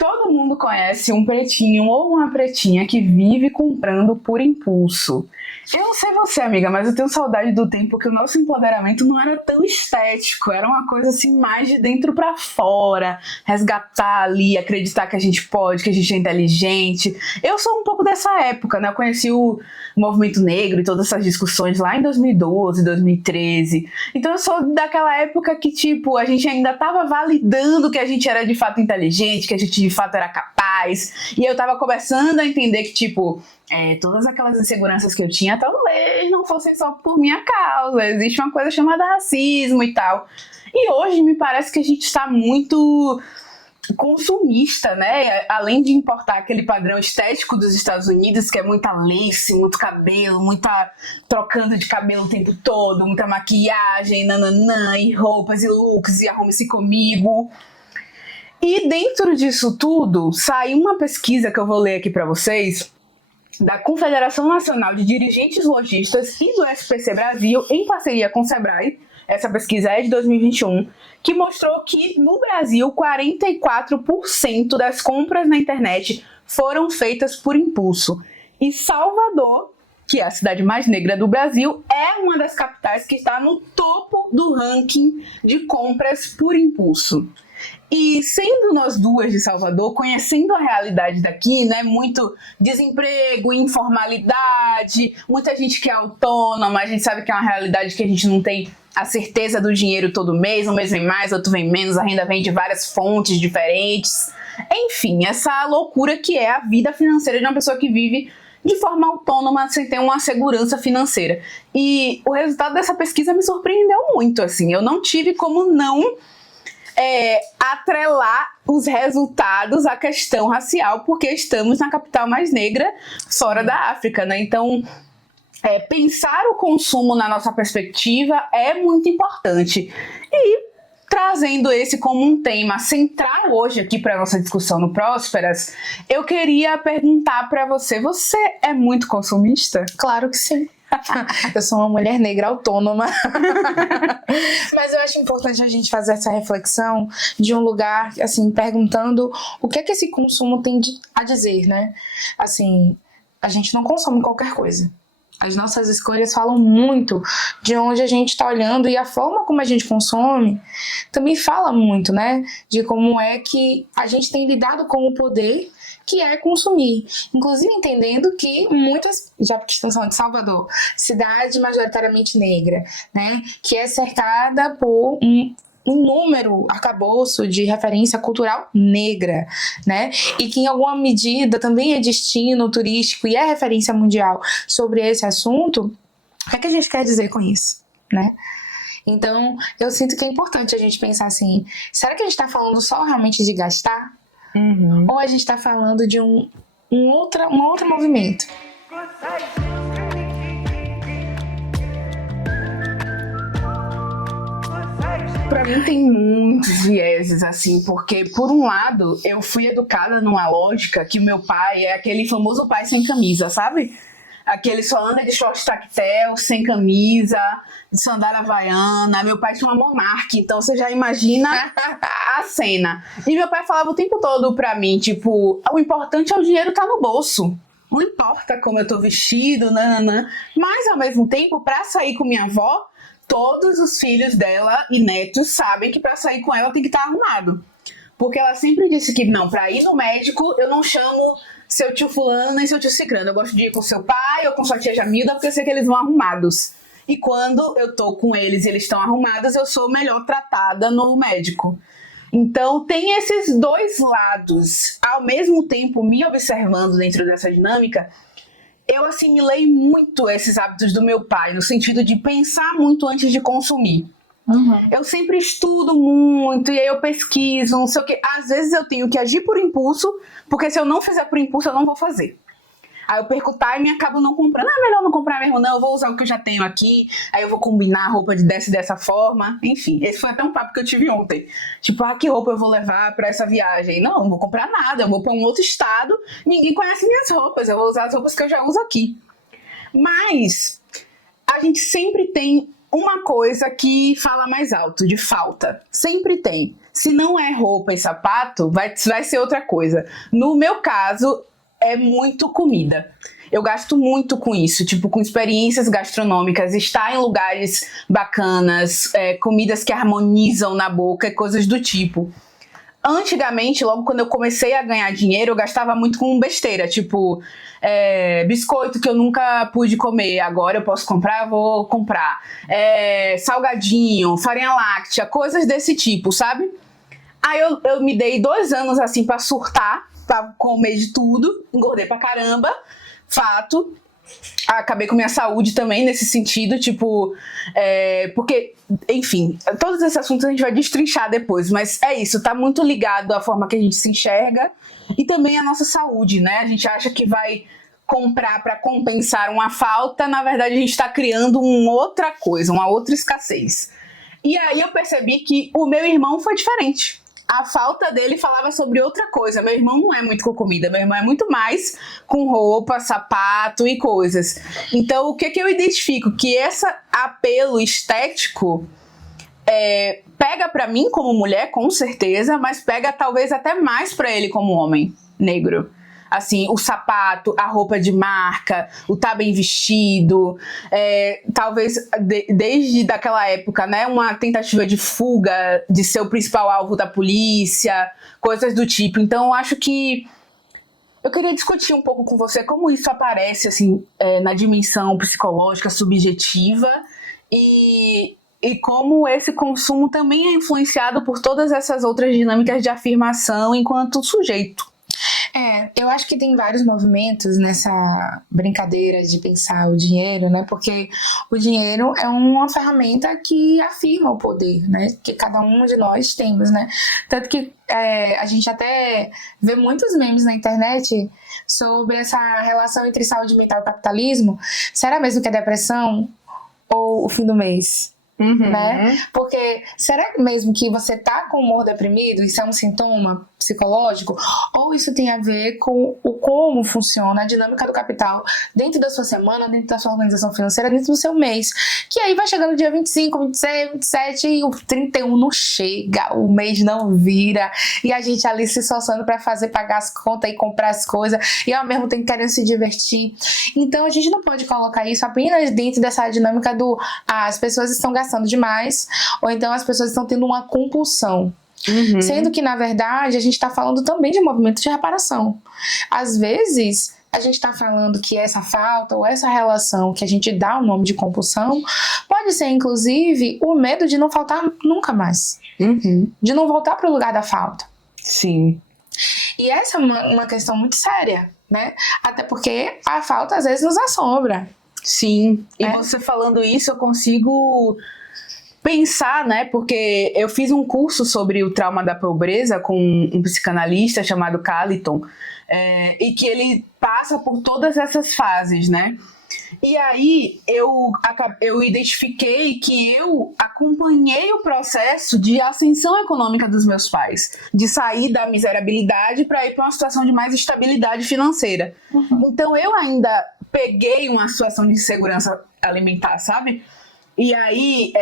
Todo mundo conhece um pretinho ou uma pretinha que vive comprando por impulso. Eu não sei você, amiga, mas eu tenho saudade do tempo que o nosso empoderamento não era tão estético, era uma coisa assim mais de dentro pra fora, resgatar ali, acreditar que a gente pode, que a gente é inteligente. Eu sou um pouco dessa época, né? Eu conheci o movimento negro e todas essas discussões lá em 2012, 2013. Então eu sou daquela época que, tipo, a gente ainda tava validando que a gente era de fato inteligente, que a gente de fato era capaz, e eu tava começando a entender que, tipo, todas aquelas inseguranças que eu tinha talvez não fossem só por minha causa. Existe uma coisa chamada racismo e tal. E hoje me parece que a gente está muito consumista, né? Além de importar aquele padrão estético dos Estados Unidos, que é muita lace, muito cabelo, muita trocando de cabelo o tempo todo, muita maquiagem, nananã, e roupas e looks, e arrume-se comigo. E dentro disso tudo, saiu uma pesquisa que eu vou ler aqui para vocês, da Confederação Nacional de Dirigentes Lojistas e do SPC Brasil, em parceria com o Sebrae. Essa pesquisa é de 2021, que mostrou que no Brasil 44% das compras na internet foram feitas por impulso. E Salvador, que é a cidade mais negra do Brasil, é uma das capitais que está no topo do ranking de compras por impulso. E sendo nós duas de Salvador, conhecendo a realidade daqui, né, muito desemprego, informalidade, muita gente que é autônoma, a gente sabe que é uma realidade que a gente não tem a certeza do dinheiro todo mês, um mês vem mais, outro vem menos, a renda vem de várias fontes diferentes. Enfim, essa loucura que é a vida financeira de uma pessoa que vive de forma autônoma, sem ter uma segurança financeira. E o resultado dessa pesquisa me surpreendeu muito, assim, eu não tive como não atrelar os resultados à questão racial, porque estamos na capital mais negra fora da África, né? Então, pensar o consumo na nossa perspectiva é muito importante. E trazendo esse como um tema central hoje aqui para a nossa discussão no Prósperas, eu queria perguntar para você, você é muito consumista? Claro que sim. Eu sou uma mulher negra autônoma. Mas eu acho importante a gente fazer essa reflexão de um lugar, assim, perguntando o que é que esse consumo tem a dizer, né? Assim, a gente não consome qualquer coisa. As nossas escolhas falam muito de onde a gente está olhando, e a forma como a gente consome também fala muito, né? De como é que a gente tem lidado com o poder que é consumir. Inclusive entendendo que muitas, já porque estamos falando de Salvador, cidade majoritariamente negra, né? Que é cercada por um número, arcabouço de referência cultural negra, né? E que em alguma medida também é destino turístico e é referência mundial sobre esse assunto. O que é que a gente quer dizer com isso, né? Então, eu sinto que é importante a gente pensar assim, será que a gente está falando só realmente de gastar? Uhum. Ou a gente está falando de um outro movimento? Pra mim tem muitos vieses, assim, porque, por um lado, eu fui educada numa lógica que o meu pai é aquele famoso pai sem camisa, sabe? Aquele só anda de short tactel, sem camisa, de sandália havaiana. Meu pai tinha uma Monark, então você já imagina a cena. E meu pai falava o tempo todo pra mim, tipo, o importante é o dinheiro tá no bolso. Não importa como eu tô vestido, nananã. Mas, ao mesmo tempo, pra sair com minha avó, todos os filhos dela e netos sabem que pra sair com ela tem que estar arrumado. Porque ela sempre disse que, não, pra ir no médico, eu não chamo seu tio fulano nem seu tio cicrano. Eu gosto de ir com seu pai ou com sua tia Jamilda, porque eu sei que eles vão arrumados. E quando eu tô com eles e eles estão arrumados, eu sou melhor tratada no médico. Então, tem esses dois lados. Ao mesmo tempo, me observando dentro dessa dinâmica, eu assimilei muito esses hábitos do meu pai, no sentido de pensar muito antes de consumir. Uhum. Eu sempre estudo muito, e aí eu pesquiso, não sei o quê. Às vezes eu tenho que agir por impulso, porque se eu não fizer por impulso, eu não vou fazer. Aí eu perco o time e acabo não comprando. É melhor não comprar mesmo, não. Eu vou usar o que eu já tenho aqui. Aí eu vou combinar a roupa dessa forma. Enfim, esse foi até um papo que eu tive ontem. Tipo, que roupa eu vou levar pra essa viagem? Não vou comprar nada. Eu vou pra um outro estado. Ninguém conhece minhas roupas. Eu vou usar as roupas que eu já uso aqui. Mas a gente sempre tem uma coisa que fala mais alto, de falta. Sempre tem. se não é roupa e sapato, vai ser outra coisa. No meu caso, é muito comida. Eu gasto muito com isso, tipo, com experiências gastronômicas, estar em lugares bacanas, comidas que harmonizam na boca e coisas do tipo. Antigamente, logo quando eu comecei a ganhar dinheiro, eu gastava muito com besteira, tipo, biscoito que eu nunca pude comer, agora eu posso comprar, eu vou comprar. Salgadinho, farinha láctea, coisas desse tipo, sabe? Aí eu me dei 2 anos assim pra surtar, pra comer de tudo, engordei pra caramba, fato. Acabei com minha saúde também nesse sentido, tipo, porque, enfim, todos esses assuntos a gente vai destrinchar depois, mas é isso, tá muito ligado à forma que a gente se enxerga e também à nossa saúde, né? A gente acha que vai comprar para compensar uma falta, na verdade a gente tá criando uma outra coisa, uma outra escassez. E aí eu percebi que o meu irmão foi diferente. A falta dele falava sobre outra coisa. Meu irmão não é muito com comida, meu irmão é muito mais com roupa, sapato e coisas. Então, o que eu identifico? Que esse apelo estético pega pra mim como mulher, com certeza, mas pega talvez até mais pra ele como homem negro. Assim, o sapato, a roupa de marca, o tá bem vestido, talvez desde daquela época, né, uma tentativa de fuga, de ser o principal alvo da polícia, coisas do tipo. Então, eu acho que eu queria discutir um pouco com você como isso aparece, assim, na dimensão psicológica, subjetiva, e como esse consumo também é influenciado por todas essas outras dinâmicas de afirmação enquanto sujeito. Eu acho que tem vários movimentos nessa brincadeira de pensar o dinheiro, né? Porque o dinheiro é uma ferramenta que afirma o poder, né? Que cada um de nós temos, né? Tanto que a gente até vê muitos memes na internet sobre essa relação entre saúde mental e capitalismo. Será mesmo que é depressão ou o fim do mês? Né? Porque será mesmo que você tá com o humor deprimido, isso é um sintoma psicológico? Ou isso tem a ver com como funciona a dinâmica do capital dentro da sua semana, dentro da sua organização financeira, dentro do seu mês? Que aí vai chegando o dia 25, 26, 27 e o 31 não chega, o mês não vira e a gente ali se esforçando para pagar as contas e comprar as coisas e ao mesmo tempo querendo se divertir. Então a gente não pode colocar isso apenas dentro dessa dinâmica do as pessoas estão gastando demais, ou então as pessoas estão tendo uma compulsão. Sendo que, na verdade, a gente está falando também de movimento de reparação. Às vezes, a gente está falando que essa falta ou essa relação que a gente dá o nome de compulsão pode ser, inclusive, o medo de não faltar nunca mais. De não voltar para o lugar da falta. Sim. E essa é uma questão muito séria, né? Até porque a falta, às vezes, nos assombra. Sim. E você falando isso, eu consigo pensar, né, porque eu fiz um curso sobre o trauma da pobreza com um psicanalista chamado Caliton, e que ele passa por todas essas fases, né, e aí eu identifiquei que eu acompanhei o processo de ascensão econômica dos meus pais, de sair da miserabilidade para ir para uma situação de mais estabilidade financeira. Então eu ainda peguei uma situação de insegurança alimentar, sabe? E aí,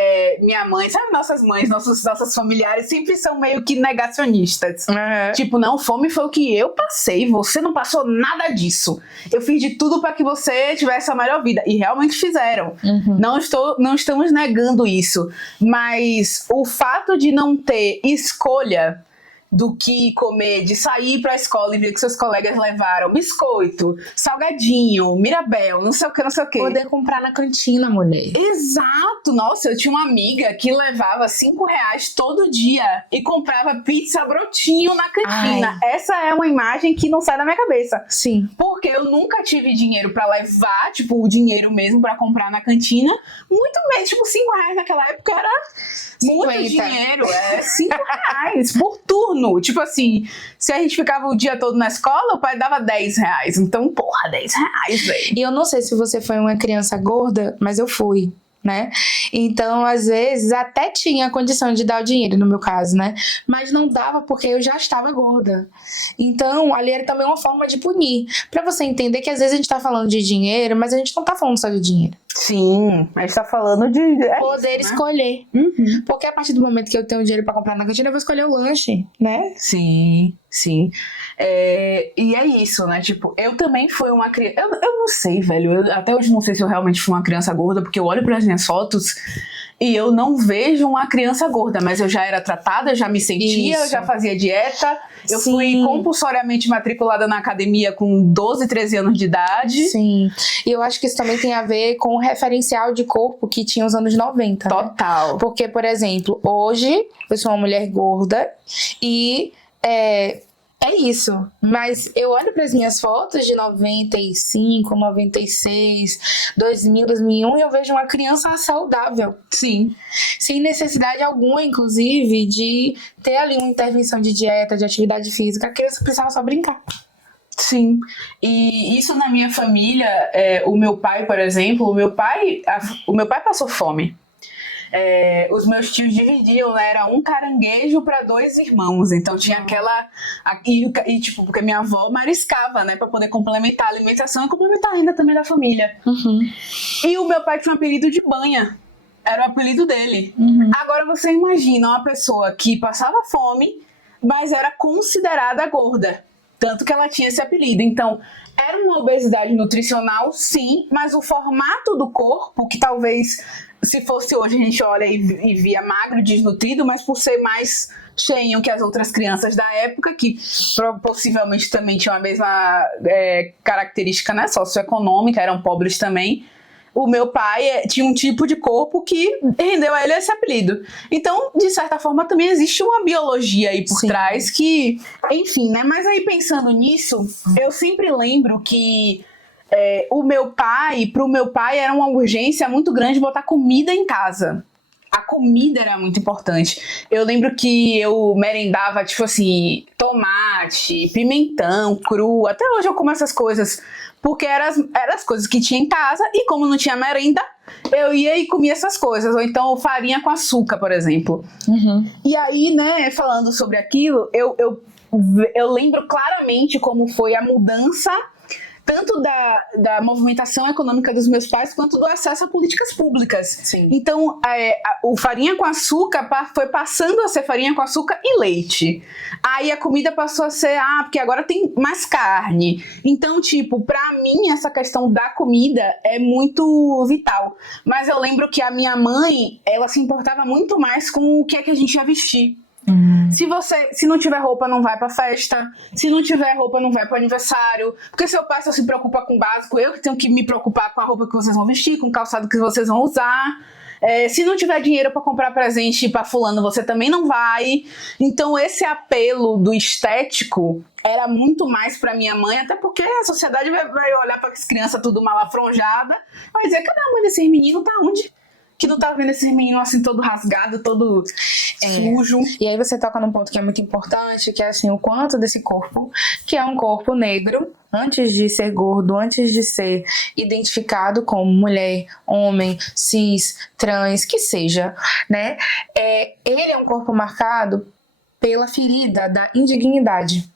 minha mãe, sabe, nossas mães, nossos familiares sempre são meio que negacionistas. Tipo, não, fome foi o que eu passei, você não passou nada disso. Eu fiz de tudo para que você tivesse a melhor vida. E realmente fizeram. Não estamos negando isso. Mas o fato de não ter escolha do que comer, de sair pra escola e ver que seus colegas levaram biscoito, salgadinho, Mirabel, não sei o que, não sei o que. Poder comprar na cantina, mulher. Exato! Nossa, eu tinha uma amiga que levava R$5 todo dia e comprava pizza brotinho na cantina. Essa é uma imagem que não sai da minha cabeça. Sim. Porque eu nunca tive dinheiro pra levar, tipo, o dinheiro mesmo pra comprar na cantina. Muito menos, tipo, R$5 naquela época era 50. Muito dinheiro. R$5 por turno. Tipo assim, se a gente ficava o dia todo na escola, o pai dava R$10. Então, porra, R$10, velho. E eu não sei se você foi uma criança gorda, mas eu fui, né? Então, às vezes, até tinha a condição de dar o dinheiro, no meu caso, né? Mas não dava porque eu já estava gorda. Então, ali era também uma forma de punir. Pra você entender que às vezes a gente tá falando de dinheiro, mas a gente não tá falando só de dinheiro. Sim, a gente tá falando de... Poder escolher. Uhum. Porque a partir do momento que eu tenho dinheiro pra comprar na cantina, eu vou escolher o lanche, né? Sim, sim. E é isso, né? Tipo, eu também fui uma criança... Eu não sei, velho. Até hoje não sei se eu realmente fui uma criança gorda, porque eu olho pras minhas fotos e eu não vejo uma criança gorda, mas eu já era tratada, eu já me sentia, Isso. eu já fazia dieta. Eu Sim. fui compulsoriamente matriculada na academia com 12, 13 anos de idade. Sim. E eu acho que isso também tem a ver com o referencial de corpo que tinha os anos 90. Né? Total. Porque, por exemplo, hoje eu sou uma mulher gorda e é isso. Mas eu olho para as minhas fotos de 95, 96, 2000, 2001 e eu vejo uma criança saudável. Sim. Sem necessidade alguma, inclusive, de ter ali uma intervenção de dieta, de atividade física. A criança precisava só brincar. Sim, e isso na minha família, o meu pai, por exemplo, o meu pai passou fome. Os meus tios dividiam, né? Era um caranguejo para 2 irmãos, então tinha aquela... E tipo, porque minha avó mariscava, né? Pra poder complementar a alimentação e complementar a renda também da família. Uhum. E o meu pai tinha um apelido de banha, era o apelido dele. Uhum. Agora você imagina uma pessoa que passava fome, mas era considerada gorda. Tanto que ela tinha esse apelido. Então, era uma obesidade nutricional, sim, mas o formato do corpo, que talvez, se fosse hoje, a gente olha e via magro, desnutrido, mas por ser mais cheinho que as outras crianças da época, que possivelmente também tinham a mesma característica, né, socioeconômica, eram pobres também. O meu pai tinha um tipo de corpo que rendeu a ele esse apelido. Então, de certa forma, também existe uma biologia aí por trás que... Enfim, né? Mas aí, pensando nisso, eu sempre lembro que pro meu pai, era uma urgência muito grande botar comida em casa. A comida era muito importante. Eu lembro que eu merendava, tipo assim, tomate, pimentão cru. Até hoje eu como essas coisas, porque eram as coisas que tinha em casa. E como não tinha merenda, eu ia e comia essas coisas. Ou então farinha com açúcar, por exemplo. Uhum. E aí, né, falando sobre aquilo, eu lembro claramente como foi a mudança tanto da movimentação econômica dos meus pais, quanto do acesso a políticas públicas. Sim. Então, o farinha com açúcar foi passando a ser farinha com açúcar e leite. Aí a comida passou a ser, porque agora tem mais carne. Então, tipo, pra mim, essa questão da comida é muito vital. Mas eu lembro que a minha mãe, ela se importava muito mais com o que é que a gente ia vestir. Se não tiver roupa, não vai pra festa. Se não tiver roupa, não vai pro aniversário. Porque seu pai só se preocupa com o básico, eu que tenho que me preocupar com a roupa que vocês vão vestir, com o calçado que vocês vão usar. Se não tiver dinheiro pra comprar presente pra fulano, você também não vai. Então esse apelo do estético era muito mais pra minha mãe, até porque a sociedade vai olhar pra as crianças tudo malafronjada, vai dizer, cadê a mãe desses meninos? Tá onde? Que não tá vendo esses meninos assim todo rasgado, todo sujo. E aí você toca num ponto que é muito importante, que é assim, o quanto desse corpo, que é um corpo negro, antes de ser gordo, antes de ser identificado como mulher, homem, cis, trans, que seja, né? Ele é um corpo marcado pela ferida da indignidade.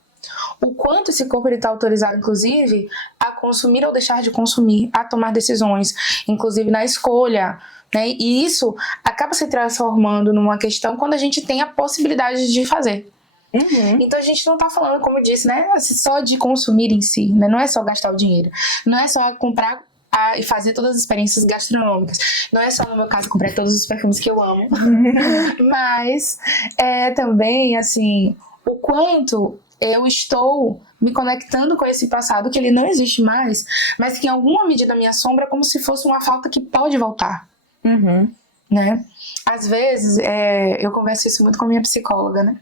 O quanto esse corpo está autorizado, inclusive, a consumir ou deixar de consumir, a tomar decisões, inclusive na escolha, né? E isso acaba se transformando numa questão quando a gente tem a possibilidade de fazer. Uhum. Então a gente não tá falando, como eu disse, né, só de consumir em si, né? Não é só gastar o dinheiro, não é só comprar e fazer todas as experiências gastronômicas, não é só, no meu caso, comprar todos os perfumes que eu amo, mas é também, assim, o quanto eu estou me conectando com esse passado que ele não existe mais, mas que em alguma medida me assombra como se fosse uma falta que pode voltar. Uhum. Né? Às vezes, eu converso isso muito com a minha psicóloga, né?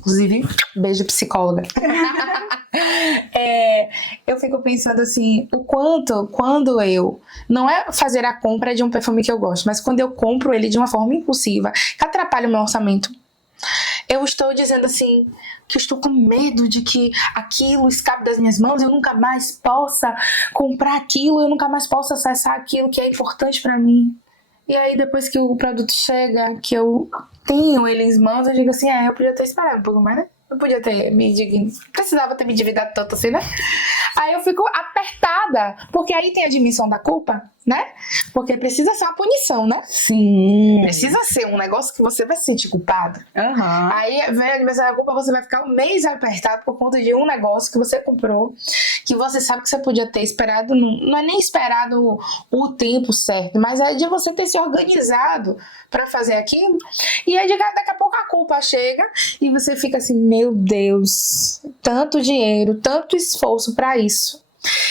Inclusive, beijo psicóloga. Eu fico pensando assim, o quanto, quando eu... Não é fazer a compra de um perfume que eu gosto, mas quando eu compro ele de uma forma impulsiva, que atrapalha o meu orçamento, eu estou dizendo assim, que eu estou com medo de que aquilo escape das minhas mãos, eu nunca mais possa comprar aquilo, eu nunca mais possa acessar aquilo que é importante pra mim. E aí depois que o produto chega, que eu tenho ele em mãos, eu digo assim, eu podia ter esperado um pouco mais, né? Eu podia ter precisava ter me endividado tanto assim, né? Aí eu fico apertada, porque aí tem a dimensão da culpa, né? Porque precisa ser uma punição, né? Sim. Precisa ser um negócio que você vai se sentir culpado. Aí vem o aniversário da culpa, você vai ficar um mês apertado por conta de um negócio que você comprou, que você sabe que você podia ter esperado, não é nem esperado o tempo certo, mas é de você ter se organizado pra fazer aquilo, e aí daqui a pouco a culpa chega e você fica assim, meu Deus, tanto dinheiro, tanto esforço pra isso.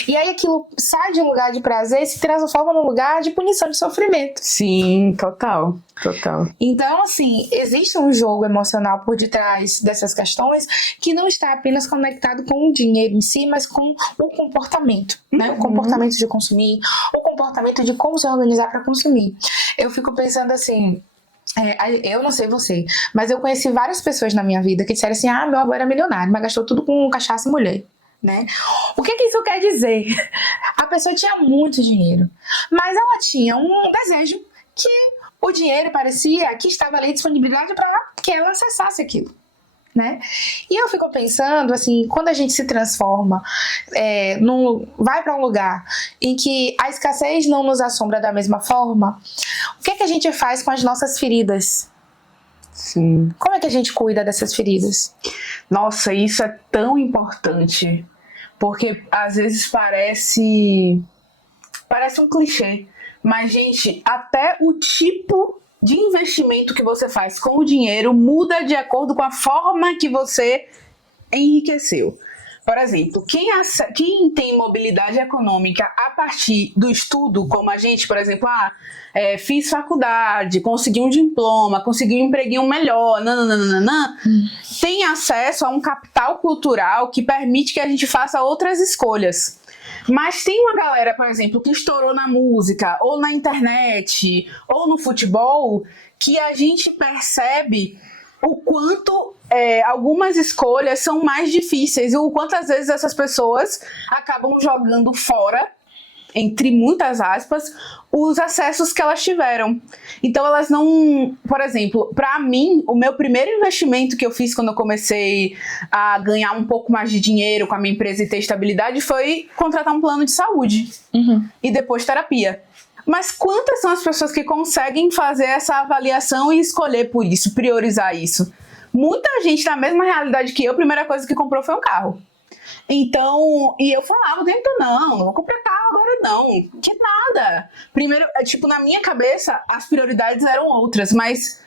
E aí aquilo sai de um lugar de prazer e se transforma num lugar de punição, de sofrimento. Sim, total. Então, assim, existe um jogo emocional por detrás dessas questões que não está apenas conectado com o dinheiro em si, mas com o comportamento, né? O comportamento de consumir, o comportamento de como se organizar para consumir. Eu fico pensando assim... eu não sei você, mas eu conheci várias pessoas na minha vida que disseram assim, meu avô era milionário, mas gastou tudo com cachaça e mulher. Né? O que isso quer dizer? A pessoa tinha muito dinheiro, mas ela tinha um desejo que o dinheiro parecia que estava ali disponibilidade para que ela acessasse aquilo, né? E eu fico pensando assim, quando a gente se transforma, vai para um lugar em que a escassez não nos assombra da mesma forma, o que a gente faz com as nossas feridas? Sim. Como é que a gente cuida dessas feridas? Nossa, isso é tão importante. Porque às vezes parece um clichê. Mas, gente, até o tipo de investimento que você faz com o dinheiro muda de acordo com a forma que você enriqueceu. Por exemplo, quem tem mobilidade econômica a partir do estudo, como a gente, por exemplo, fiz faculdade, consegui um diploma, consegui um empreguinho melhor, tem acesso a um capital cultural que permite que a gente faça outras escolhas. Mas tem uma galera, por exemplo, que estourou na música, ou na internet, ou no futebol, que a gente percebe o quanto algumas escolhas são mais difíceis e o quanto às vezes essas pessoas acabam jogando fora, entre muitas aspas, os acessos que elas tiveram. Então elas não... Por exemplo, para mim, o meu primeiro investimento que eu fiz quando eu comecei a ganhar um pouco mais de dinheiro com a minha empresa e ter estabilidade foi contratar um plano de saúde. E depois terapia. Mas quantas são as pessoas que conseguem fazer essa avaliação e escolher por isso, priorizar isso? Muita gente na mesma realidade que eu, a primeira coisa que comprou foi um carro. Então, e eu falava o tempo, não vou comprar carro agora não, que nada. Primeiro, na minha cabeça, as prioridades eram outras, mas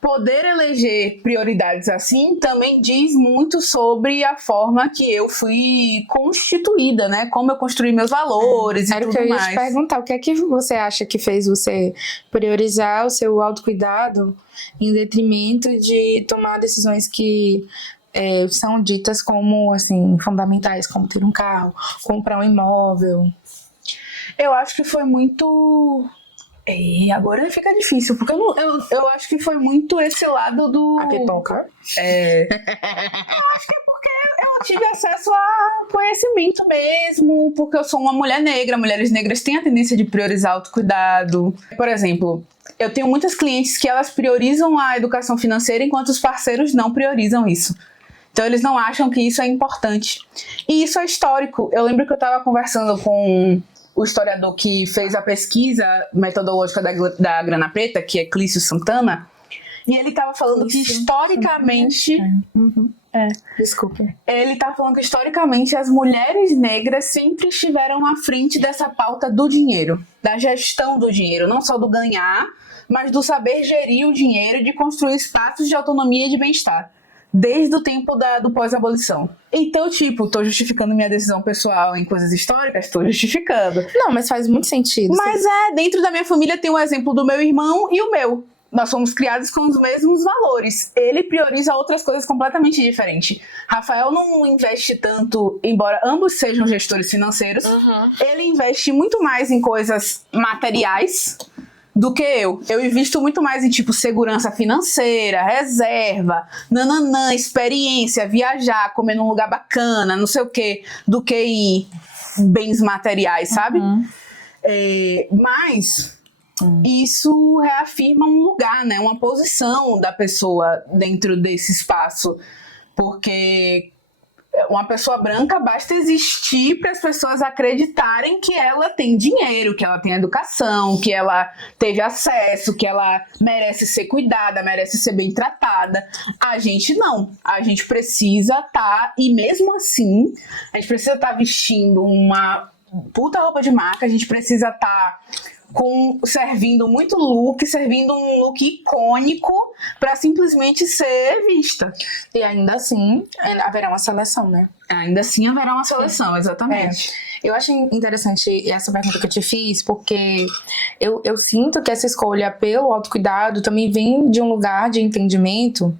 poder eleger prioridades assim também diz muito sobre a forma que eu fui constituída, né? Como eu construí meus valores e tudo mais. Era o que eu ia te perguntar, o que é que você acha que fez você priorizar o seu autocuidado em detrimento de tomar decisões que são ditas como, assim, fundamentais, como ter um carro, comprar um imóvel? Eu acho que foi muito... agora fica difícil, porque eu acho que foi muito esse lado do... A pipoca? Eu acho que é porque eu tive acesso a conhecimento mesmo, porque eu sou uma mulher negra, mulheres negras têm a tendência de priorizar autocuidado. Por exemplo, eu tenho muitas clientes que elas priorizam a educação financeira enquanto os parceiros não priorizam isso. Então eles não acham que isso é importante. E isso é histórico. Eu lembro que eu estava conversando com o historiador que fez a pesquisa metodológica da Grana Preta, que é Clício Santana, e ele estava falando que historicamente... Desculpa. Ele estava falando que historicamente as mulheres negras sempre estiveram à frente dessa pauta do dinheiro, da gestão do dinheiro, não só do ganhar, mas do saber gerir o dinheiro e de construir espaços de autonomia e de bem-estar. Desde o tempo do pós-abolição. Então, tô justificando minha decisão pessoal em coisas históricas? Tô justificando. Não, mas faz muito sentido. Mas dentro da minha família tem um exemplo do meu irmão e o meu. Nós somos criados com os mesmos valores. Ele prioriza outras coisas completamente diferentes. Rafael não investe tanto, embora ambos sejam gestores financeiros, ele investe muito mais em coisas materiais do que eu. Eu invisto muito mais em segurança financeira, reserva, experiência, viajar, comer num lugar bacana, não sei o quê, do que em bens materiais, sabe? Mas isso reafirma um lugar, né? Uma posição da pessoa dentro desse espaço. Porque uma pessoa branca basta existir para as pessoas acreditarem que ela tem dinheiro, que ela tem educação, que ela teve acesso, que ela merece ser cuidada, merece ser bem tratada. A gente não. A gente precisa estar, e mesmo assim, a gente precisa estar vestindo uma puta roupa de marca, a gente precisa estar servindo muito look, servindo um look icônico para simplesmente ser vista. E ainda assim, haverá uma seleção, né? Ainda assim haverá uma seleção, exatamente. Eu acho interessante essa pergunta que eu te fiz, porque eu sinto que essa escolha pelo autocuidado também vem de um lugar de entendimento,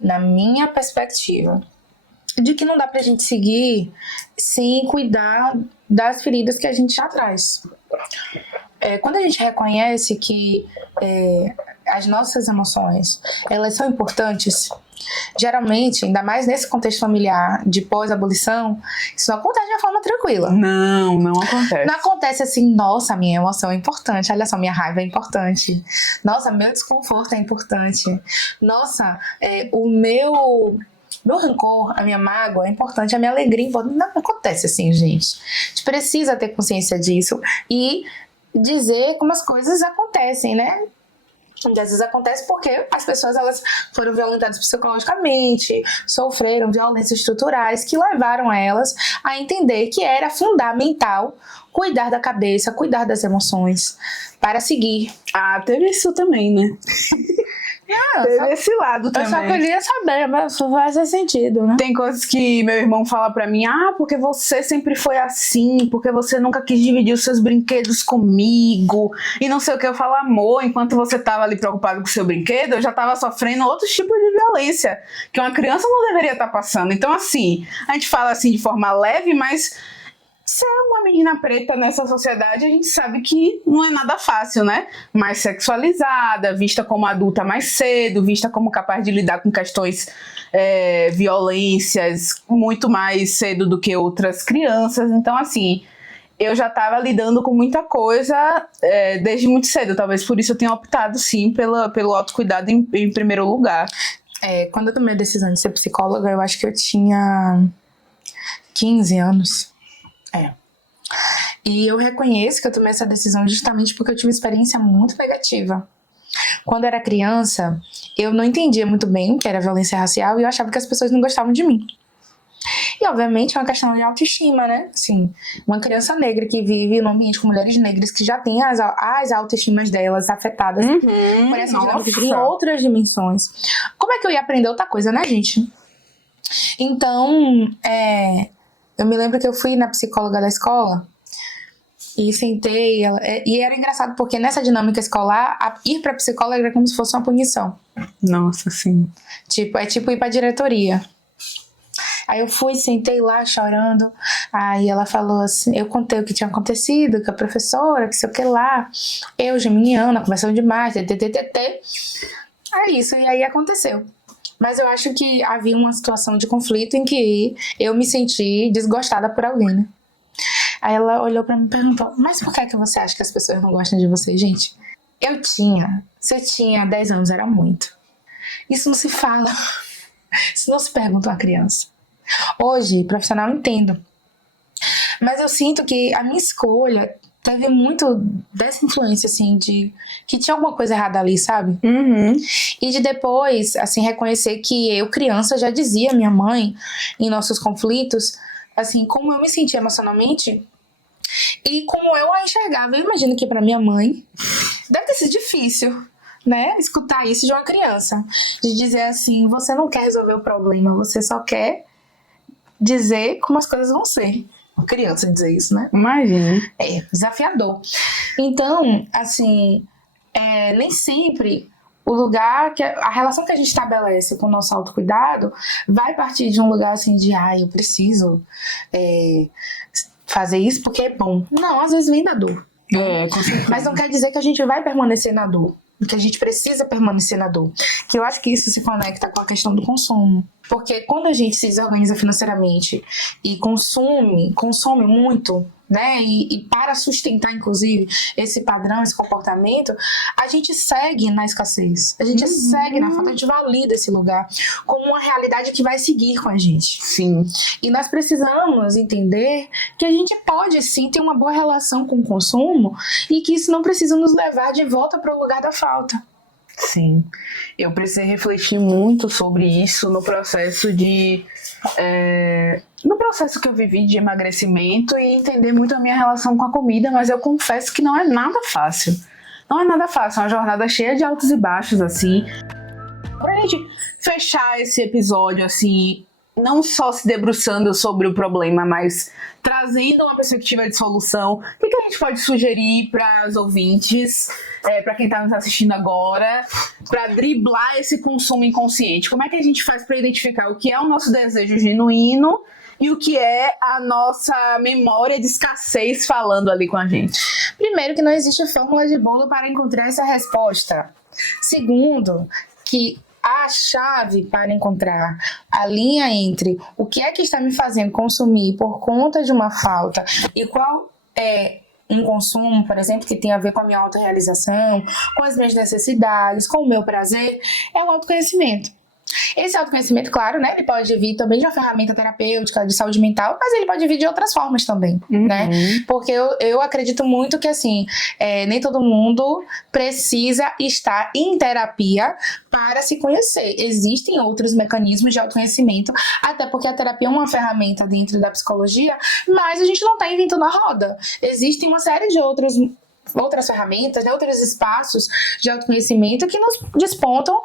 na minha perspectiva, de que não dá pra gente seguir sem cuidar das feridas que a gente já traz. Quando a gente reconhece que as nossas emoções, elas são importantes, geralmente, ainda mais nesse contexto familiar de pós-abolição, isso não acontece de uma forma tranquila. Não acontece. Não acontece assim, nossa, minha emoção é importante, olha só, minha raiva é importante, nossa, meu desconforto é importante, nossa, o meu rancor, a minha mágoa é importante, a minha alegria é importante. Não acontece assim, gente. A gente precisa ter consciência disso e dizer como as coisas acontecem, né? E às vezes acontece porque as pessoas, elas foram violentadas psicologicamente, sofreram violências estruturais que levaram elas a entender que era fundamental cuidar da cabeça, cuidar das emoções para seguir. Teve isso também, né? Teve esse lado também. Eu só queria saber, mas faz sentido, né? Tem coisas que meu irmão fala pra mim, porque você sempre foi assim, porque você nunca quis dividir os seus brinquedos comigo, e não sei o que. Eu falo, amor, enquanto você tava ali preocupado com o seu brinquedo, eu já tava sofrendo outros tipos de violência, que uma criança não deveria estar passando. Então, assim, a gente fala assim de forma leve, mas ser uma menina preta nessa sociedade, a gente sabe que não é nada fácil, né? Mais sexualizada, vista como adulta mais cedo, vista como capaz de lidar com questões, violências, muito mais cedo do que outras crianças. Então, assim, eu já estava lidando com muita coisa desde muito cedo. Talvez por isso eu tenha optado, sim, pelo autocuidado em primeiro lugar. Quando eu tomei a decisão de ser psicóloga, eu acho que eu tinha 15 anos. E eu reconheço que eu tomei essa decisão justamente porque eu tive uma experiência muito negativa. Quando eu era criança, eu não entendia muito bem o que era violência racial e eu achava que as pessoas não gostavam de mim. E, obviamente, é uma questão de autoestima, né? Assim, uma criança negra que vive num ambiente com mulheres negras que já tem as autoestimas delas afetadas por essa dinâmica em outras dimensões. Como é que eu ia aprender outra coisa, né, gente? Então, eu me lembro que eu fui na psicóloga da escola e sentei, e era engraçado porque nessa dinâmica escolar, ir pra psicóloga era como se fosse uma punição. Nossa, sim. É tipo ir pra diretoria. Aí eu fui, sentei lá chorando, aí ela falou assim, eu contei o que tinha acontecido com a professora, que sei o que lá, eu, geminiana, conversando demais, é isso, e aí aconteceu. Mas eu acho que havia uma situação de conflito em que eu me senti desgostada por alguém, né? Aí ela olhou pra mim e perguntou, mas por que você acha que as pessoas não gostam de você? Gente, se eu tinha 10 anos, era muito. Isso não se fala. Isso não se pergunta a uma criança. Hoje, profissional, eu entendo. Mas eu sinto que a minha escolha teve muito dessa influência, assim, de que tinha alguma coisa errada ali, sabe? E de depois, assim, reconhecer que eu, criança, já dizia à minha mãe, em nossos conflitos, assim, como eu me sentia emocionalmente e como eu a enxergava. Eu imagino que pra minha mãe deve ter sido difícil, né? Escutar isso de uma criança. De dizer assim, você não quer resolver o problema, você só quer dizer como as coisas vão ser. Criança dizer isso, né? Imagina. Desafiador. Então, assim, nem sempre o lugar, a relação que a gente estabelece com o nosso autocuidado vai partir de um lugar assim de, eu preciso fazer isso porque é bom. Não, às vezes vem da dor. Mas não quer dizer que a gente vai permanecer na dor. Que a gente precisa permanecer na dor. Que eu acho que isso se conecta com a questão do consumo. Porque quando a gente se desorganiza financeiramente e consome muito, né? E para sustentar, inclusive, esse padrão, esse comportamento, a gente segue na escassez. A gente segue na falta, a gente valida esse lugar como uma realidade que vai seguir com a gente. Sim. E nós precisamos entender que a gente pode sim ter uma boa relação com o consumo e que isso não precisa nos levar de volta para o lugar da falta. Sim, eu precisei refletir muito sobre isso no processo no processo que eu vivi de emagrecimento e entender muito a minha relação com a comida, mas eu confesso que não é nada fácil. Não é nada fácil, é uma jornada cheia de altos e baixos, assim. Pra gente fechar esse episódio, assim, não só se debruçando sobre o problema, mas trazendo uma perspectiva de solução, o que a gente pode sugerir para os ouvintes, para quem está nos assistindo agora, para driblar esse consumo inconsciente? Como é que a gente faz para identificar o que é o nosso desejo genuíno e o que é a nossa memória de escassez falando ali com a gente? Primeiro, que não existe fórmula de bolo para encontrar essa resposta. Segundo, que a chave para encontrar a linha entre o que é que está me fazendo consumir por conta de uma falta e qual é um consumo, por exemplo, que tem a ver com a minha autorrealização, com as minhas necessidades, com o meu prazer, é o autoconhecimento. Esse autoconhecimento, claro, né, ele pode vir também de uma ferramenta terapêutica, de saúde mental, mas ele pode vir de outras formas também, né? Porque eu acredito muito que, assim, nem todo mundo precisa estar em terapia para se conhecer. Existem outros mecanismos de autoconhecimento, até porque a terapia é uma ferramenta dentro da psicologia, mas a gente não está inventando a roda. Existem uma série de outras ferramentas, né, outros espaços de autoconhecimento que nos despontam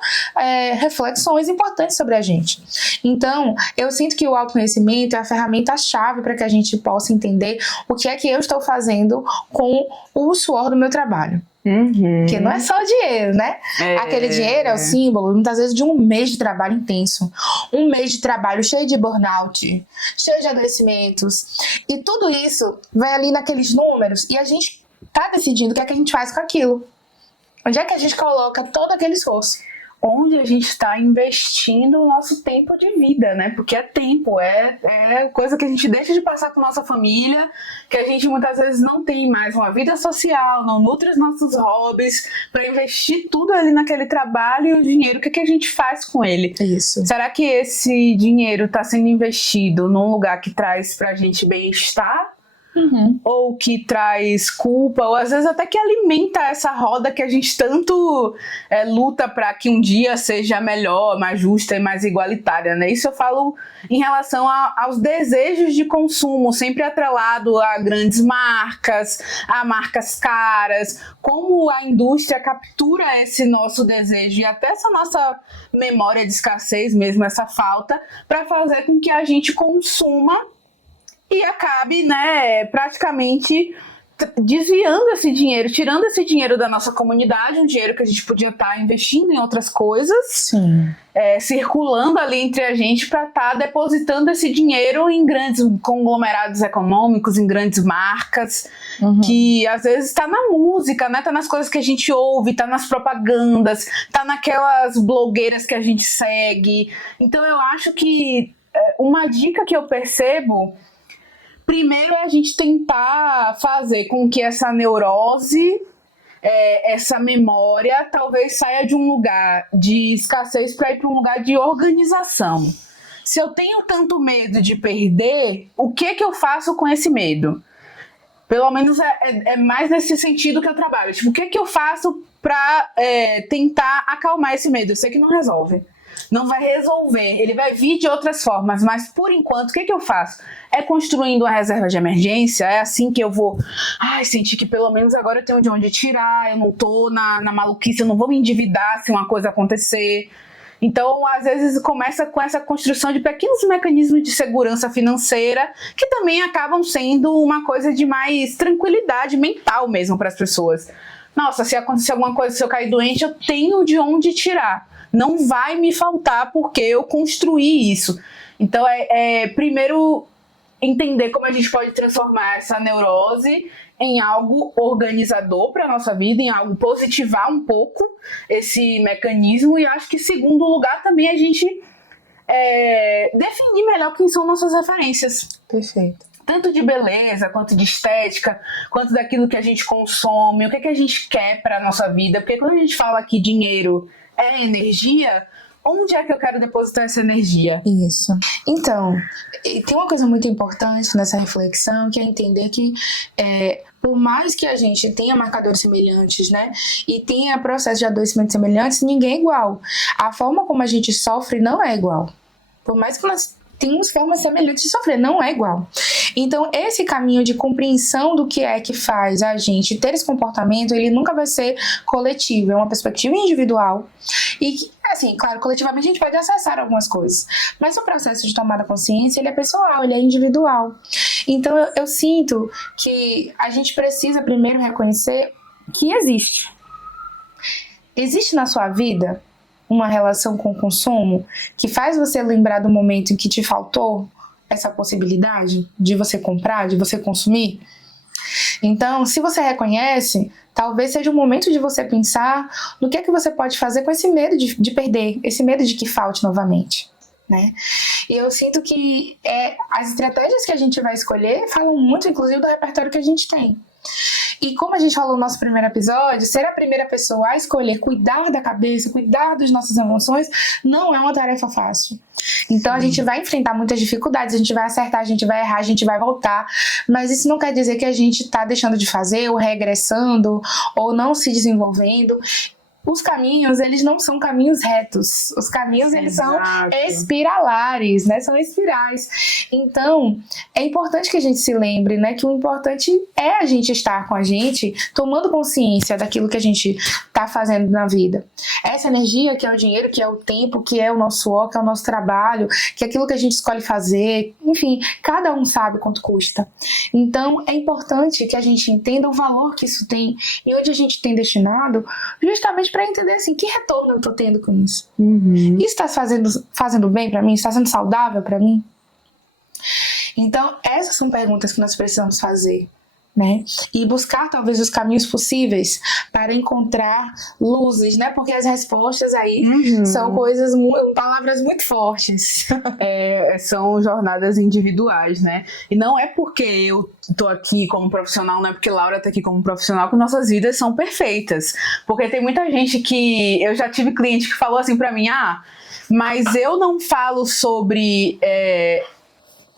reflexões importantes sobre a gente. Então, eu sinto que o autoconhecimento é a ferramenta-chave para que a gente possa entender o que é que eu estou fazendo com o suor do meu trabalho. Porque não é só o dinheiro, né? Aquele dinheiro é o símbolo, muitas vezes, de um mês de trabalho intenso. Um mês de trabalho cheio de burnout, cheio de adoecimentos. E tudo isso vai ali naqueles números e a gente tá decidindo o que é que a gente faz com aquilo. Onde é que a gente coloca todo aquele esforço? Onde a gente está investindo o nosso tempo de vida, né? Porque é tempo, é coisa que a gente deixa de passar com nossa família, que a gente muitas vezes não tem mais uma vida social, não nutre os nossos hobbies, para investir tudo ali naquele trabalho e o dinheiro, o que a gente faz com ele? Isso. Será que esse dinheiro está sendo investido num lugar que traz pra gente bem-estar? Ou que traz culpa, ou às vezes até que alimenta essa roda que a gente tanto luta para que um dia seja melhor, mais justa e mais igualitária, né? Isso eu falo em relação aos desejos de consumo, sempre atrelado a grandes marcas, a marcas caras, como a indústria captura esse nosso desejo e até essa nossa memória de escassez mesmo, essa falta, para fazer com que a gente consuma e acabe, né, praticamente desviando esse dinheiro, tirando esse dinheiro da nossa comunidade, um dinheiro que a gente podia estar investindo em outras coisas, Sim. Circulando ali entre a gente para estar depositando esse dinheiro em grandes conglomerados econômicos, em grandes marcas, que às vezes está na música, né, tá nas coisas que a gente ouve, tá nas propagandas, tá naquelas blogueiras que a gente segue. Então eu acho que uma dica que eu percebo, primeiro é a gente tentar fazer com que essa neurose, essa memória, talvez saia de um lugar de escassez para ir para um lugar de organização. Se eu tenho tanto medo de perder, o que eu faço com esse medo? Pelo menos é mais nesse sentido que eu trabalho. Tipo, o que eu faço para tentar acalmar esse medo? Eu sei que não resolve. Não vai resolver, ele vai vir de outras formas, mas por enquanto, o que eu faço? É construindo uma reserva de emergência? É assim que eu vou sentir que pelo menos agora eu tenho de onde tirar, eu não tô na maluquice, eu não vou me endividar se uma coisa acontecer. Então, às vezes, começa com essa construção de pequenos mecanismos de segurança financeira, que também acabam sendo uma coisa de mais tranquilidade mental mesmo para as pessoas. Nossa, se acontecer alguma coisa, se eu cair doente, eu tenho de onde tirar. Não vai me faltar porque eu construí isso. Então, primeiro entender como a gente pode transformar essa neurose em algo organizador para a nossa vida, em algo positivar um pouco esse mecanismo. E acho que, em segundo lugar, também a gente definir melhor quem são nossas referências. Perfeito. Tanto de beleza, quanto de estética, quanto daquilo que a gente consome, o que a gente quer para a nossa vida. Porque quando a gente fala que dinheiro é energia, onde é que eu quero depositar essa energia? Isso. Então, tem uma coisa muito importante nessa reflexão, que é entender que por mais que a gente tenha marcadores semelhantes, né, e tenha processos de adoecimento semelhantes, ninguém é igual. A forma como a gente sofre não é igual. Por mais que nós tenhamos formas semelhantes de sofrer, não é igual. Então, esse caminho de compreensão do que é que faz a gente ter esse comportamento, ele nunca vai ser coletivo, é uma perspectiva individual. E, assim, claro, coletivamente a gente pode acessar algumas coisas, mas o processo de tomada de consciência, ele é pessoal, ele é individual. Então, eu sinto que a gente precisa primeiro reconhecer que existe. Existe na sua vida uma relação com o consumo que faz você lembrar do momento em que te faltou essa possibilidade de você comprar, de você consumir? Então, se você reconhece, talvez seja o momento de você pensar no que é que você pode fazer com esse medo de perder, esse medo de que falte novamente, né? E eu sinto que as estratégias que a gente vai escolher falam muito, inclusive, do repertório que a gente tem. E como a gente falou no nosso primeiro episódio, ser a primeira pessoa a escolher cuidar da cabeça, cuidar das nossas emoções, não é uma tarefa fácil. Então a gente vai enfrentar muitas dificuldades, a gente vai acertar, a gente vai errar, a gente vai voltar, mas isso não quer dizer que a gente está deixando de fazer, ou regressando, ou não se desenvolvendo. Os caminhos, eles não são caminhos retos. Os caminhos, eles são espiralares, né? São espirais. Então, é importante que a gente se lembre, né? Que o importante é a gente estar com a gente, tomando consciência daquilo que a gente está fazendo na vida. Essa energia que é o dinheiro, que é o tempo, que é o nosso suor, que é o nosso trabalho, que é aquilo que a gente escolhe fazer. Enfim, cada um sabe quanto custa. Então, é importante que a gente entenda o valor que isso tem e onde a gente tem destinado, justamente para entender assim, que retorno eu estou tendo com isso. Isso está fazendo bem para mim? Está sendo saudável para mim? Então, essas são perguntas que nós precisamos fazer, né? E buscar talvez os caminhos possíveis para encontrar luzes, né? Porque as respostas aí são palavras muito fortes. São jornadas individuais, né? E não é porque eu tô aqui como profissional, não é porque Laura tá aqui como profissional que nossas vidas são perfeitas. Porque tem muita gente que... Eu já tive cliente que falou assim pra mim, mas eu não falo sobre...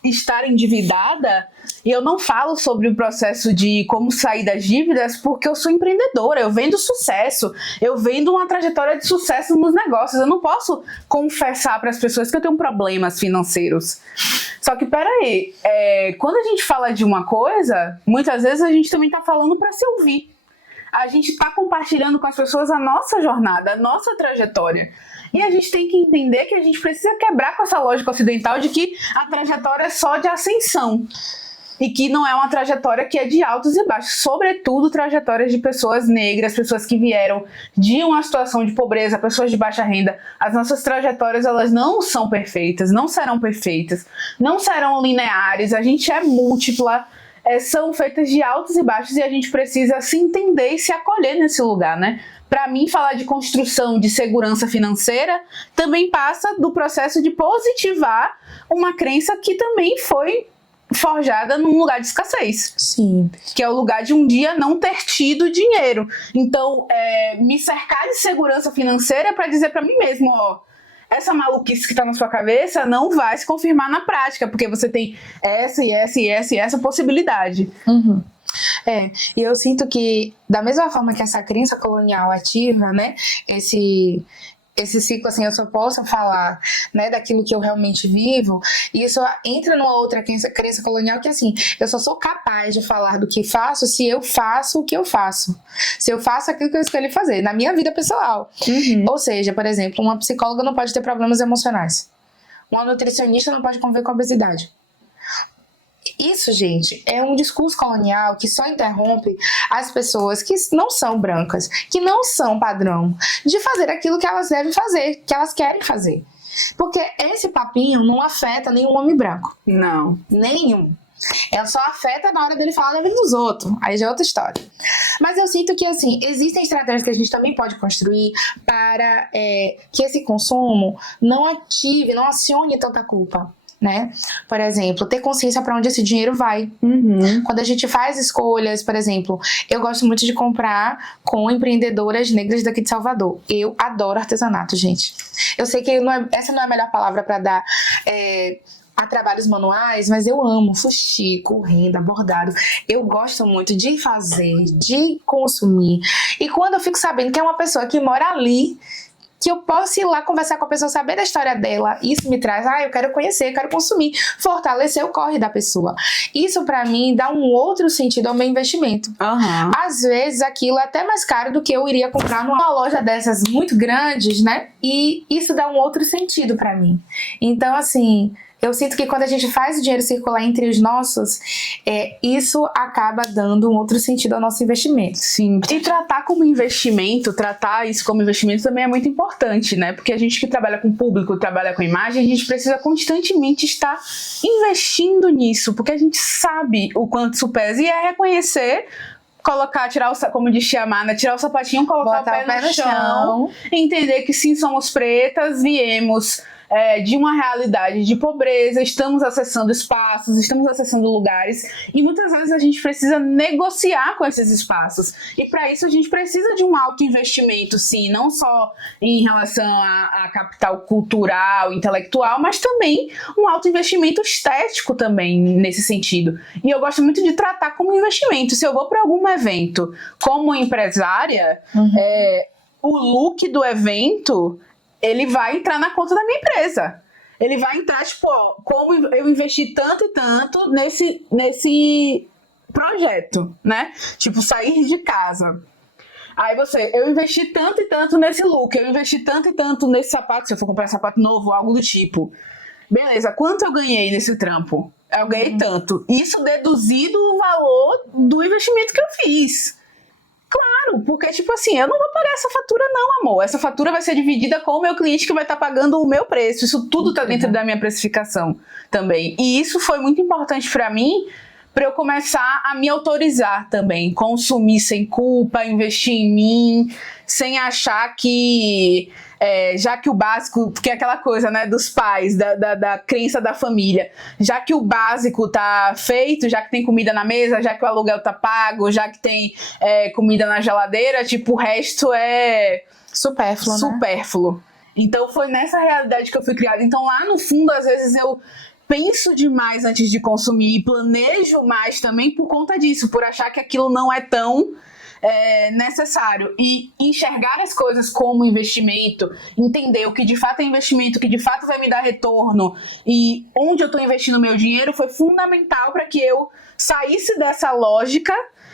estar endividada, e eu não falo sobre o processo de como sair das dívidas porque eu sou empreendedora, eu vendo sucesso, eu vendo uma trajetória de sucesso nos negócios, eu não posso confessar para as pessoas que eu tenho problemas financeiros. Só que peraí, quando a gente fala de uma coisa, muitas vezes a gente também está falando para se ouvir. A gente está compartilhando com as pessoas a nossa jornada, a nossa trajetória. E a gente tem que entender que a gente precisa quebrar com essa lógica ocidental de que a trajetória é só de ascensão. E que não é uma trajetória que é de altos e baixos. Sobretudo trajetórias de pessoas negras, pessoas que vieram de uma situação de pobreza, pessoas de baixa renda. As nossas trajetórias, elas não são perfeitas, não serão perfeitas, não serão lineares. A gente é múltipla, são feitas de altos e baixos e a gente precisa se entender e se acolher nesse lugar, né? Para mim, falar de construção de segurança financeira também passa do processo de positivar uma crença que também foi forjada num lugar de escassez. Sim. Que é o lugar de um dia não ter tido dinheiro. Então, me cercar de segurança financeira para dizer para mim mesmo, essa maluquice que tá na sua cabeça não vai se confirmar na prática, porque você tem essa e essa e essa e essa possibilidade. E eu sinto que, da mesma forma que essa crença colonial ativa, né, esse ciclo, assim, eu só posso falar, né, daquilo que eu realmente vivo, e isso entra numa outra crença colonial que, assim, eu só sou capaz de falar do que faço se eu faço o que eu faço. Se eu faço aquilo que eu escolhi fazer, na minha vida pessoal. Ou seja, por exemplo, uma psicóloga não pode ter problemas emocionais. Uma nutricionista não pode conviver com obesidade. Isso, gente, é um discurso colonial que só interrompe as pessoas que não são brancas, que não são padrão, de fazer aquilo que elas devem fazer, que elas querem fazer. Porque esse papinho não afeta nenhum homem branco. Não. Nenhum. Ela só afeta na hora dele falar da vida dos outros. Aí já é outra história. Mas eu sinto que, assim, existem estratégias que a gente também pode construir para que esse consumo não ative, não acione tanta culpa, né? Por exemplo, ter consciência para onde esse dinheiro vai. Quando a gente faz escolhas, por exemplo, eu gosto muito de comprar com empreendedoras negras daqui de Salvador. Eu adoro artesanato, gente. Eu sei que essa não é a melhor palavra para dar a trabalhos manuais, mas eu amo fuxico, renda, bordado. Eu gosto muito de fazer, de consumir. E quando eu fico sabendo que é uma pessoa que mora ali, que eu posso ir lá conversar com a pessoa, saber da história dela, isso me traz, eu quero conhecer, eu quero consumir, fortalecer o corre da pessoa. Isso pra mim dá um outro sentido ao meu investimento. Às vezes aquilo é até mais caro do que eu iria comprar numa loja dessas muito grandes, né? E isso dá um outro sentido pra mim. Então, assim, eu sinto que quando a gente faz o dinheiro circular entre os nossos, isso acaba dando um outro sentido ao nosso investimento. Sim. E tratar isso como investimento também é muito importante, né? Porque a gente que trabalha com público, trabalha com imagem, a gente precisa constantemente estar investindo nisso, porque a gente sabe o quanto isso pesa e é reconhecer, colocar, como diz Tia Mana, tirar o sapatinho, colocar o pé no chão, entender que sim, somos pretas, viemos de uma realidade de pobreza, estamos acessando espaços, estamos acessando lugares e muitas vezes a gente precisa negociar com esses espaços e para isso a gente precisa de um alto investimento, sim, não só em relação a capital cultural, intelectual, mas também um alto investimento estético também nesse sentido. E eu gosto muito de tratar como investimento. Se eu vou para algum evento como empresária, o look do evento ele vai entrar na conta da minha empresa. Ele vai entrar, tipo, como eu investi tanto e tanto nesse projeto, né? Tipo, sair de casa. Aí eu investi tanto e tanto nesse look, eu investi tanto e tanto nesse sapato, se eu for comprar sapato novo, algo do tipo. Beleza, quanto eu ganhei nesse trampo? Eu ganhei tanto. Isso deduzido o valor do investimento que eu fiz. Claro, porque, tipo assim, eu não vou pagar essa fatura não, amor. Essa fatura vai ser dividida com o meu cliente que vai estar pagando o meu preço. Isso tudo tá dentro da minha precificação também. E isso foi muito importante pra mim, pra eu começar a me autorizar também. Consumir sem culpa, investir em mim, sem achar que... já que o básico, que é aquela coisa, né, dos pais, da crença da família, já que o básico tá feito, já que tem comida na mesa, já que o aluguel tá pago, já que tem comida na geladeira, tipo, o resto é supérfluo, né? Então foi nessa realidade que eu fui criada. Então lá no fundo, às vezes eu penso demais antes de consumir e planejo mais também por conta disso, por achar que aquilo não é tão necessário e enxergar as coisas como investimento, entender o que de fato é investimento, o que de fato vai me dar retorno e onde eu estou investindo meu dinheiro foi fundamental para que eu saísse dessa lógica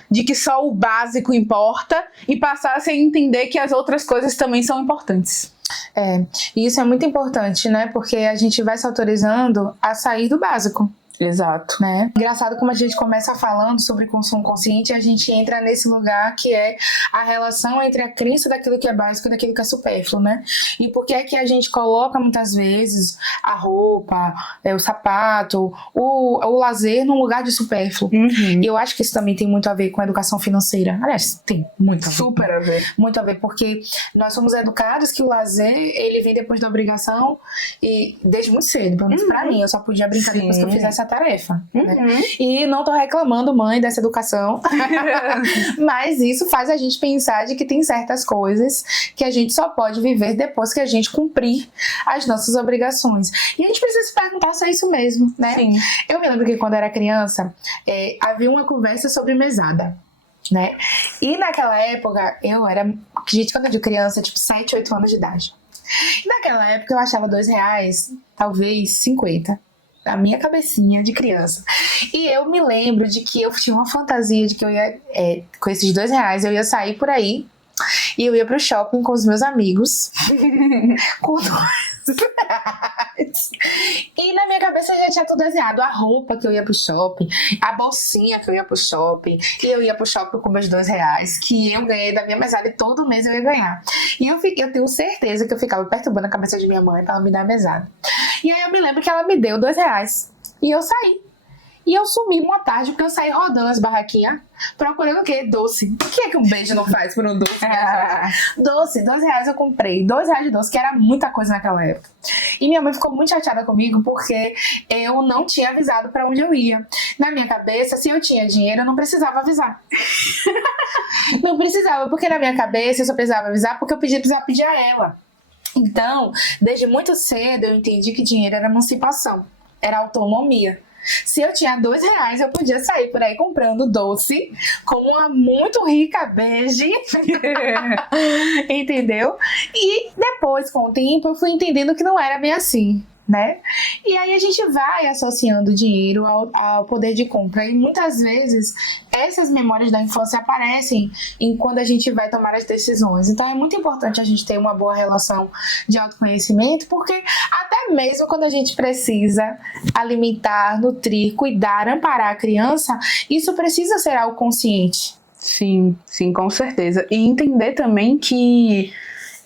de que só o básico importa e passasse a entender que as outras coisas também são importantes. E isso é muito importante, né? Porque a gente vai se autorizando a sair do básico. Exato. Né? Engraçado como a gente começa falando sobre consumo consciente e a gente entra nesse lugar que é a relação entre a crença daquilo que é básico e daquilo que é supérfluo, né? E por que é que a gente coloca muitas vezes a roupa, o sapato, o lazer num lugar de supérfluo? E eu acho que isso também tem muito a ver com a educação financeira. Aliás, tem muito a ver. Super a ver. Muito a ver, porque nós somos educados que o lazer, ele vem depois da obrigação e desde muito cedo, pelo menos pra mim, eu só podia brincar depois que eu fizesse tarefa, né? E não tô reclamando, mãe, dessa educação, mas isso faz a gente pensar de que tem certas coisas que a gente só pode viver depois que a gente cumprir as nossas obrigações. E a gente precisa se perguntar se é isso mesmo, né? Sim. Eu me lembro que quando eu era criança, havia uma conversa sobre mesada, né? E naquela época, gente, quando eu era criança, tipo 7, 8 anos de idade. E naquela época eu achava R$2, talvez 50. A minha cabecinha de criança. E eu me lembro de que eu tinha uma fantasia de que eu ia, com esses R$2, eu ia sair por aí e eu ia pro shopping com os meus amigos com R$2. E na minha cabeça já tinha tudo desenhado. A roupa que eu ia pro shopping, a bolsinha que eu ia pro shopping, e eu ia pro shopping com meus R$2 que eu ganhei da minha mesada e todo mês eu ia ganhar. E eu tenho certeza que eu ficava perturbando a cabeça de minha mãe pra ela me dar a mesada. E aí eu me lembro que ela me deu R$2 e eu saí. E eu sumi uma tarde porque eu saí rodando as barraquinhas, procurando o quê? Doce. O que é que um beijo não faz por um doce? Doce, R$2 eu comprei. R$2 de doce, que era muita coisa naquela época. E minha mãe ficou muito chateada comigo porque eu não tinha avisado pra onde eu ia. Na minha cabeça, se eu tinha dinheiro, eu não precisava avisar. Não precisava, porque na minha cabeça eu só precisava avisar porque eu precisava pedir a ela. Então, desde muito cedo eu entendi que dinheiro era emancipação, era autonomia. Se eu tinha R$2, eu podia sair por aí comprando doce como uma muito rica bege. Entendeu? E depois, com o tempo, eu fui entendendo que não era bem assim, né? E aí a gente vai associando dinheiro ao poder de compra. E muitas vezes essas memórias da infância aparecem quando a gente vai tomar as decisões. Então é muito importante a gente ter uma boa relação de autoconhecimento, porque até mesmo quando a gente precisa alimentar, nutrir, cuidar, amparar a criança, isso precisa ser algo consciente. Sim, sim, com certeza. E entender também que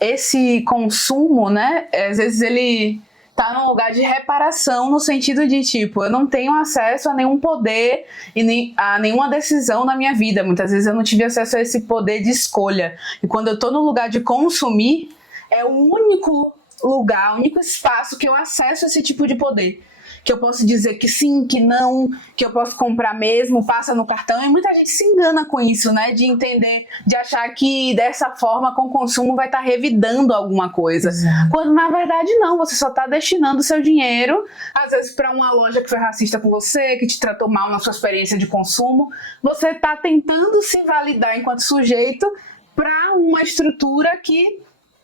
esse consumo, né, às vezes ele tá num lugar de reparação, no sentido de, tipo, eu não tenho acesso a nenhum poder e nem a nenhuma decisão na minha vida. Muitas vezes eu não tive acesso a esse poder de escolha. E quando eu tô no lugar de consumir, é o único lugar, o único espaço que eu acesso a esse tipo de poder. Que eu posso dizer que sim, que não, que eu posso comprar mesmo, passa no cartão. E muita gente se engana com isso, né? De entender, de achar que dessa forma, com o consumo, vai estar revidando alguma coisa. Exato. Quando, na verdade, não. Você só está destinando o seu dinheiro, às vezes, para uma loja que foi racista com você, que te tratou mal na sua experiência de consumo. Você está tentando se validar enquanto sujeito para uma estrutura que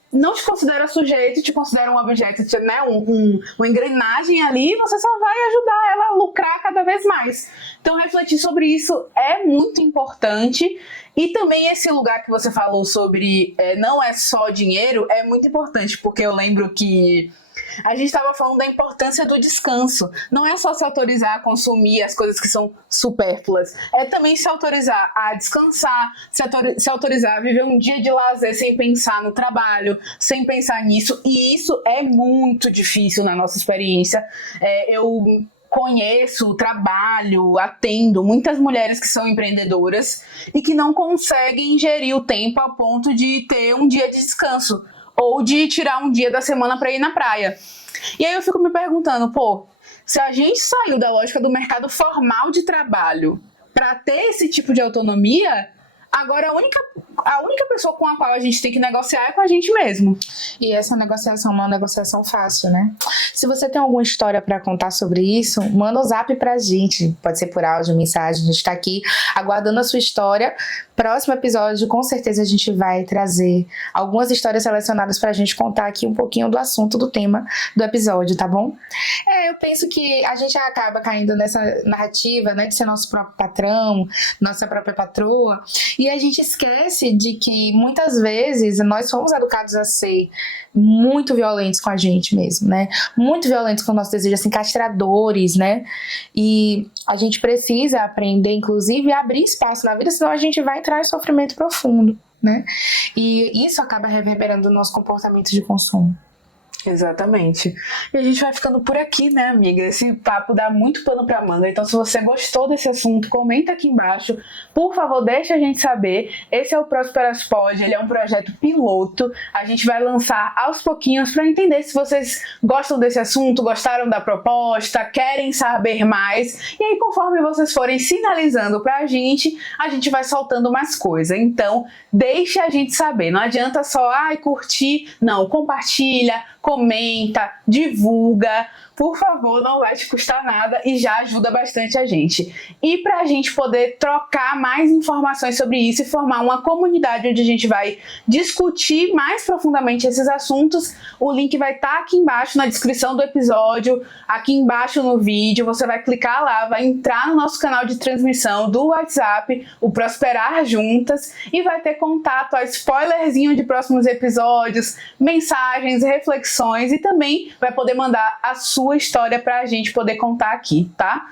não te considera sujeito, te considera um objeto, né, uma engrenagem ali, e você só vai ajudar ela a lucrar cada vez mais. Então, refletir sobre isso é muito importante. E também esse lugar que você falou sobre não é só dinheiro, é muito importante, porque eu lembro que a gente estava falando da importância do descanso. Não é só se autorizar a consumir as coisas que são supérfluas. É também se autorizar a descansar, se autorizar a viver um dia de lazer sem pensar no trabalho, sem pensar nisso. E isso é muito difícil na nossa experiência. Eu conheço, trabalho, atendo muitas mulheres que são empreendedoras e que não conseguem gerir o tempo a ponto de ter um dia de descanso ou de tirar um dia da semana para ir na praia. E aí eu fico me perguntando, se a gente saiu da lógica do mercado formal de trabalho para ter esse tipo de autonomia, agora a única pessoa com a qual a gente tem que negociar é com a gente mesmo. E essa negociação é uma negociação fácil, né? Se você tem alguma história para contar sobre isso, manda um zap pra gente. Pode ser por áudio, mensagem. A gente tá aqui aguardando a sua história. Próximo episódio, com certeza a gente vai trazer algumas histórias selecionadas pra gente contar aqui um pouquinho do assunto, do tema do episódio, tá bom? Eu penso que a gente acaba caindo nessa narrativa, né, de ser nosso próprio patrão, nossa própria patroa, e a gente esquece de que muitas vezes nós somos educados a ser muito violentos com a gente mesmo, né? Muito violentos com o nosso desejo, assim, castradores, né? E a gente precisa aprender, inclusive, a abrir espaço na vida, senão a gente vai entrar em sofrimento profundo, né? E isso acaba reverberando no nosso comportamento de consumo. Exatamente. E a gente vai ficando por aqui, né, amiga? Esse papo dá muito pano pra manga. Então, se você gostou desse assunto, comenta aqui embaixo. Por favor, deixa a gente saber. Esse é o Prósperas Pod, ele é um projeto piloto. A gente vai lançar aos pouquinhos para entender se vocês gostam desse assunto, gostaram da proposta, querem saber mais. E aí, conforme vocês forem sinalizando pra gente, a gente vai soltando mais coisa. Então, deixa a gente saber. Não adianta só, curtir. Não, compartilha, comenta, divulga, por favor, não vai te custar nada e já ajuda bastante a gente. E para a gente poder trocar mais informações sobre isso e formar uma comunidade onde a gente vai discutir mais profundamente esses assuntos, o link vai estar aqui embaixo na descrição do episódio, aqui embaixo no vídeo, você vai clicar lá, vai entrar no nosso canal de transmissão do WhatsApp, o Prosperar Juntas, e vai ter contato, spoilerzinho de próximos episódios, mensagens, reflexões, e também vai poder mandar a sua história pra gente poder contar aqui, tá?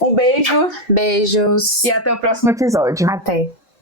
Um beijo. Beijos. E até o próximo episódio. Até.